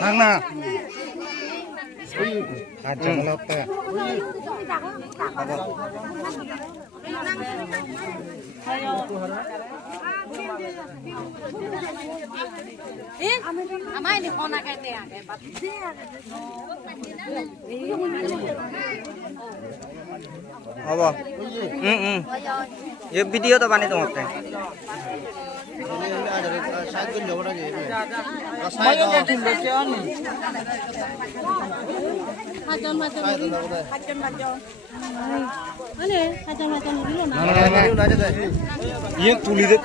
থাকনা আচ্ছা ভালো হবে আমায় নি ফোন আগে হ'ব ये वीडियो तो बने तुमसे ये तुली दे